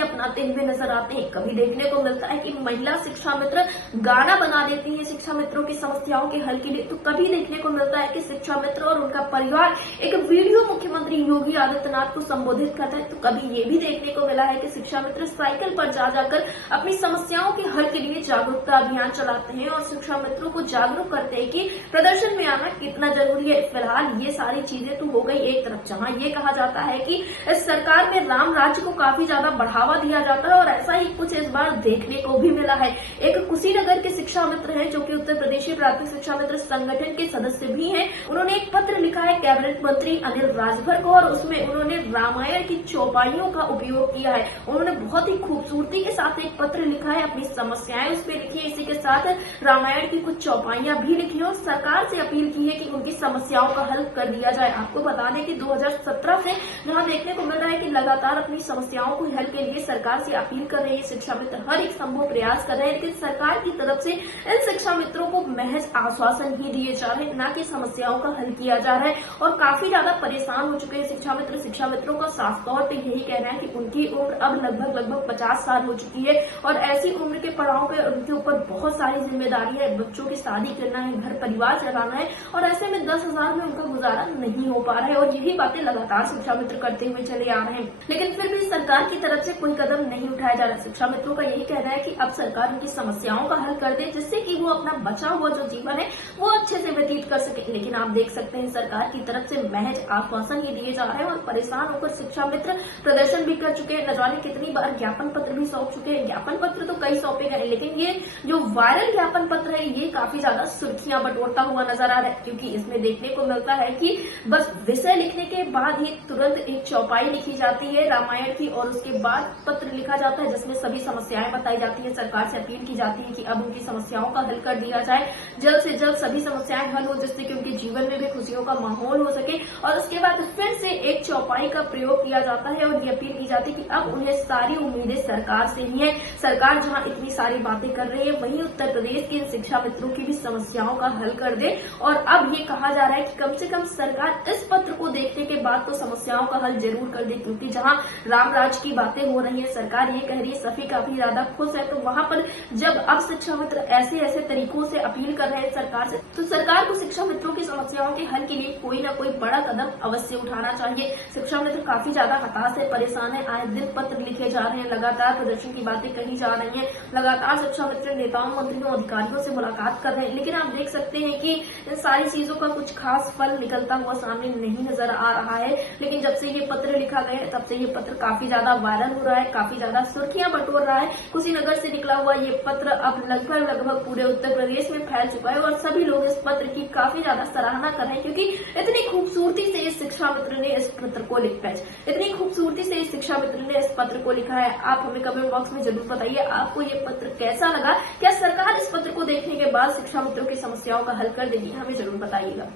अपनाते हुए नजर आते हैं। कभी देखने को मिलता है कि महिला शिक्षा मित्र गाना बना देती है शिक्षा मित्रों की समस्याओं के हल के लिए, तो कभी देखने को मिलता है कि शिक्षा मित्र और उनका परिवार एक वीडियो मुख्यमंत्री योगी आदित्यनाथ को संबोधित करता है। तो कभी ये भी देखने को मिला है कि शिक्षा मित्र साइकिल पर जा जाकर अपनी समस्याओं के हल के लिए जागरूकता अभियान चलाते हैं और शिक्षा मित्रों को जागरूक करते हैं कि प्रदर्शन में आना कितना जरूरी है। फिलहाल ये सारी चीजें तो हो गई एक तरफ, जहां ये कहा जाता है कि इस सरकार में राम राज्य को काफी ज्यादा बढ़ावा दिया जाता है और ऐसा ही कुछ इस बार देखने को भी मिला है। एक कुशीनगर के शिक्षा मित्र हैं जो कि उत्तर प्रदेश प्राथमिक शिक्षा मित्र संगठन के सदस्य भी हैं। उन्होंने एक पत्र लिखा है कैबिनेट मंत्री अनिल राजभर को और उसमें उन्होंने रामायण की चौपाइयों का उपयोग किया है। उन्होंने बहुत ही खूबसूरती के साथ एक पत्र लिखा है, अपनी समस्याएं उसमें लिखी है, इसी के साथ रामायण की कुछ चौपाइयां भी लिखी है और सरकार से अपील की है कि उनकी समस्याओं का हल कर दिया जाए। आपको बता दें कि 2017 से जहां देखने को मिल रहा है कि लगातार अपनी समस्याओं को हल के लिए सरकार से अपील कर रहे हैं शिक्षा मित्र, हर एक संभव प्रयास कर रहे हैं, लेकिन सरकार की तरफ से इन शिक्षा मित्रों को महज आश्वासन ही दिए जा रहे हैं, न कि समस्याओं का हल किया जा रहा है। और काफी ज्यादा परेशान हो चुके हैं शिक्षा मित्र। शिक्षा मित्रों का साफ तौर पर यही कहना है कि उनकी उम्र अब लगभग 50 साल हो चुकी है और ऐसी उम्र के पड़ाव पे उनके ऊपर बहुत सारी जिम्मेदारी है। बच्चों की शादी करना है, घर परिवार चलाना है और ऐसे में 10,000 में उनका गुजारा नहीं हो पा रहा है और यही बातें लगातार शिक्षा मित्र करते हुए चले आ रहे हैं। लेकिन फिर भी सरकार की तरफ से कोई कदम नहीं उठाया जा रहा। शिक्षा मित्रों का यही कहना है कि अब सरकार उनकी समस्याओं का हल कर दे, जिससे कि वो अपना बचा हुआ जो जीवन है वो अच्छे से व्यतीत कर सके। लेकिन आप देख सकते हैं सरकार की तरफ से महज आश्वासन ही दिए जा रहे हैं और परेशान होकर शिक्षा मित्र प्रदर्शन भी कर चुके हैं। न जाने कितनी बार ज्ञापन पत्र भी सौंप चुके हैं। ज्ञापन पत्र तो कई सौंपे गए, लेकिन ये जो वायरल ज्ञापन पत्र है ये काफी ज्यादा सुर्खियां बटोरता हुआ नजर आ रहा है, क्योंकि इसमें देखने को मिलता है कि बस विषय लिखने के बाद ही तुरंत एक चौपाई लिखी जाती है रामायण की और उसके बाद पत्र लिखा जाता है जिसमें सभी समस्याएं बताई जाती है। सरकार से अपील की जाती है कि अब उनकी समस्याओं का हल कर दिया जाए, जल्द से जल्द सभी समस्याएं हल हो, जिससे कि उनके जीवन में भी खुशियों का माहौल हो सके। और उसके बाद फिर से एक चौपाई का प्रयोग किया जाता है और ये अपील की जाती है कि अब उन्हें सारी उम्मीदें सरकार से ही है। सरकार जहां इतनी सारी बातें कर रही है, वहीं उत्तर प्रदेश के शिक्षा मित्रों की भी समस्याओं का हल कर दे। और अब ये कहा जा रहा है कि कम से कम सरकार इस पत्र को देखने के बाद तो समस्याओं का हल जरूर कर दे, क्योंकि जहां राम राज्य की बातें हो रही है, सरकार ये कह रही है, सभी काफी ज्यादा खुश है, तो वहां पर जब अब शिक्षा मित्र ऐसे तरीकों से अपील कर रहे हैं सरकार से, तो सरकार को शिक्षा मित्रों की समस्याओं के हल के लिए कोई न कोई बड़ा कदम अवश्य उठाना चाहिए। शिक्षा मित्र काफी ज्यादा हताश है, परेशान है, आए दिन पत्र लिखे जा रहे हैं, लगातार प्रदर्शन की बातें कही जा रही है, लगातार शिक्षा मित्र नेताओं, मंत्रियों, अधिकारियों से मुलाकात कर रहे हैं। लेकिन आप देख सकते हैं कि इन सारी चीजों का कुछ खास फल निकलता हुआ सामने नहीं नजर आ रहा है। लेकिन जब से ये पत्र लिखा गया है तब से ये पत्र काफी ज्यादा वायरल हो रहा है, काफी ज्यादा सुर्खियां बटोर रहा है। कुशीनगर से निकला हुआ ये पत्र अब लगभग पूरे उत्तर प्रदेश में फैल चुका है और सभी लोग इस पत्र की काफी ज्यादा सराहना कर रहे हैं, क्योंकि इतनी खूबसूरती से इस शिक्षा मित्र ने इस पत्र को लिखा है, इतनी खूबसूरती से इस शिक्षा मित्र ने इस पत्र को लिखा है। आप हमें कमेंट बॉक्स में जरूर बताइए आपको ये पत्र कैसा लगा। क्या सरकार इस पत्र को देखने के बाद शिक्षा मित्रों की समस्याओं का हल कर देगी? हमें जरूर बताइएगा।